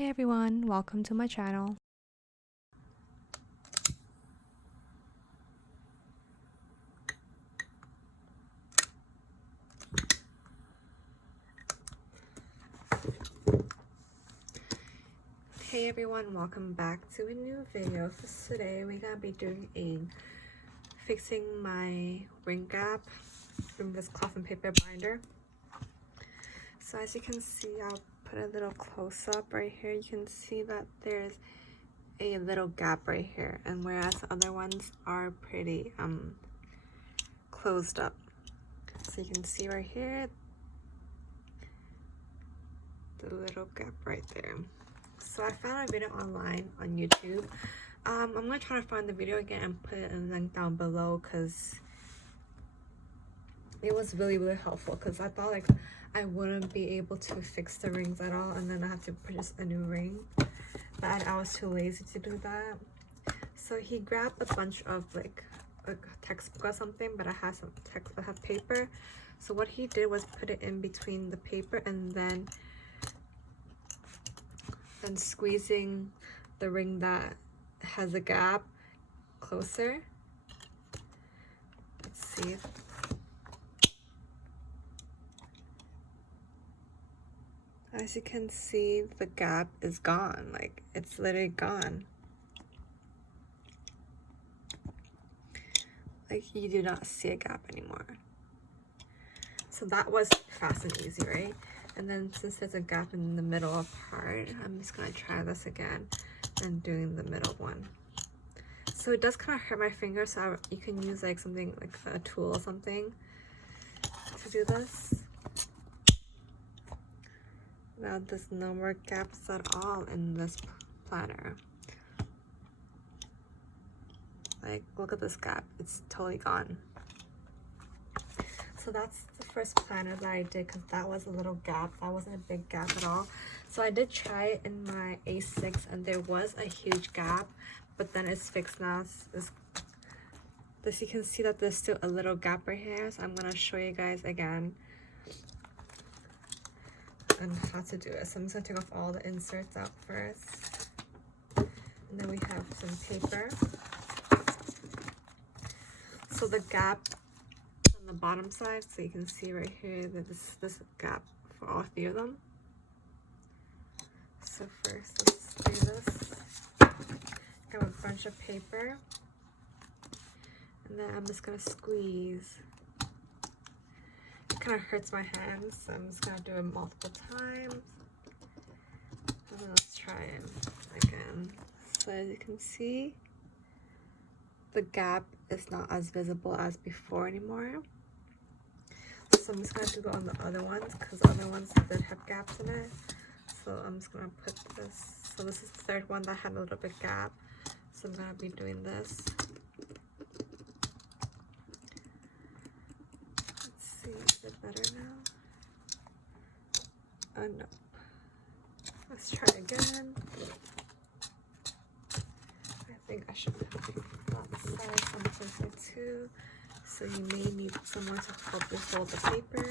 Hey everyone, welcome to my channel. Hey everyone, welcome back to a new video. For today we're gonna be doing fixing my ring gap from this cloth and paper binder. So as you can see, I'll put a little close up right here. You can see that there's a little gap right here, and whereas the other ones are pretty closed up. So you can see right here the little gap right there. So I found a video online on YouTube. I'm gonna try to find the video again and put it in the link down below because it was really helpful, because I thought like I wouldn't be able to fix the rings at all, and then I have to purchase a new ring, but I was too lazy to do that. So he grabbed a bunch of like a textbook or something, but I had some text, I have paper. So what he did was put it in between the paper and then squeezing the ring that has a gap closer. Let's see. As you can see, the gap is gone. Like, it's literally gone. Like, you do not see a gap anymore. So that was fast and easy, right? And then since there's a gap in the middle part, I'm just gonna try this again and doing the middle one. So it does kind of hurt my finger, so you can use like something like a tool or something to do this. Now there's no more gaps at all in this planner. Like, look at this gap, it's totally gone. So that's the first planner that I did, because that was a little gap. That wasn't a big gap at all. So I did try it in my A6 and there was a huge gap, but then it's fixed now. This, you can see that there's still a little gap right here. So I'm gonna show you guys again on how to do it. So I'm just gonna take off all the inserts out first. And then we have some paper. So the gap on the bottom side, so you can see right here that this gap for all three of them. So first, let's do this. Grab a bunch of paper, and then I'm just gonna squeeze. It kind of hurts my hands, so I'm just gonna do it multiple times. And then let's try it again. So as you can see, the gap is not as visible as before anymore. So I'm just gonna do it on the other ones, because the other ones did have gaps in it. So I'm just gonna put this. So this is the third one that had a little bit gap. So I'm gonna be doing this. Let's see, is it better now? Oh no. Let's try again. I think I should have that side something too. So you may need someone to help you hold the paper.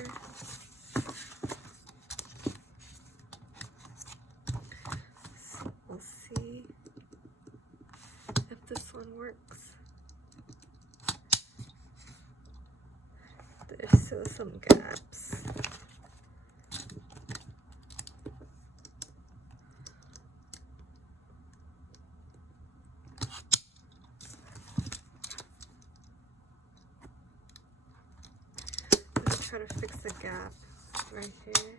So we'll see if this one works. There's still some gaps. Try to fix the gap right here.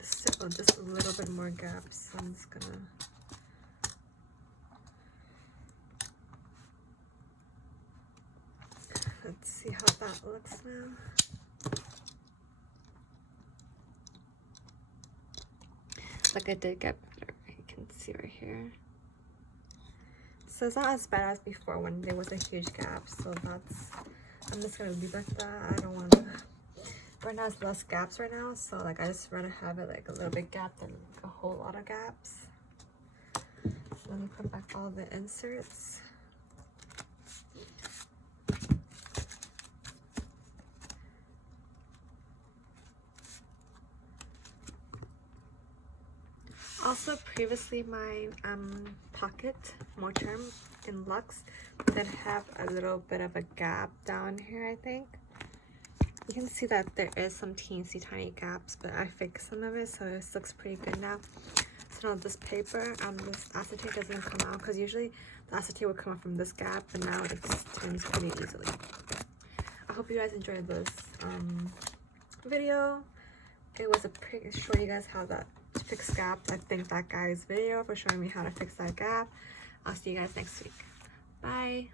Still just a little bit more gaps. So I'm just gonna let's see how that looks now. Like, I did get better, you can see right here. So it's not as bad as before when there was a huge gap. So that's, I'm just gonna leave like that. I don't want to. Right now it's less gaps right now, so like I just rather have it like a little bit gap than a whole lot of gaps. So let me put back all the inserts. Also, previously my pocket Mortem in Luxe did have a little bit of a gap down here, I think. You can see that there is some teensy tiny gaps, but I fixed some of it, so it looks pretty good now. So now this paper, this acetate doesn't come out, because usually the acetate would come out from this gap, but now it tins pretty easily. I hope you guys enjoyed this video. It was a pretty show you guys how to fix gaps. I thank that guy's video for showing me how to fix that gap. I'll see you guys next week. Bye.